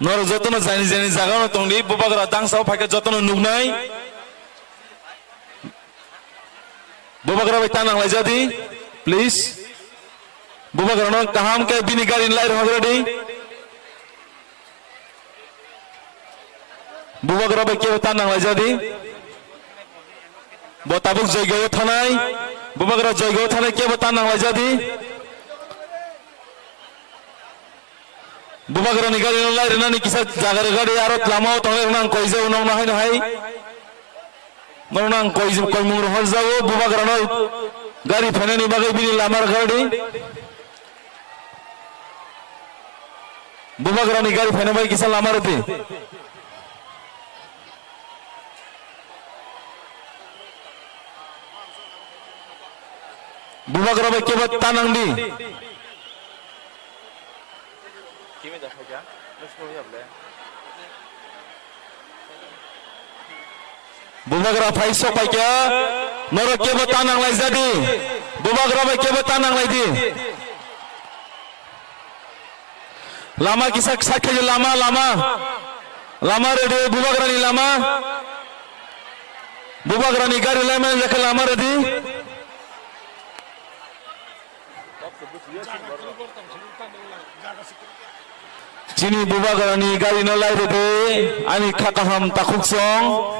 nor jotono jani jani jagano tongdi bubagra dangsao phaike jotono nugnai bubagra bai tanang laijadi please bubagra no kaham ke bini gari lair hogradi bubagra bai ke tanang laijadi botabuk joygo thanai bubagra joygo thanai ke tanang laijadi bubagra ni gari no lair nani kisa jagar gari arot lamao tongai nang koize unang nahai nahai nang koize koi mur hol jawo bubagra no gari phane ni bagai bini lamar gari bubagra ni gari phane bai kisa lamar ti bubagra bai ke tanang di bubagra phaiso paikya noro ke tanang lai jadi bubagra bai ke tanang lai di lama kisa sakhe lama lama lama ready bubagra ni lama bubagra ni gari lai man lekha lama ready Sini bubagra ni gari no lai ready ani khakaham takhuk song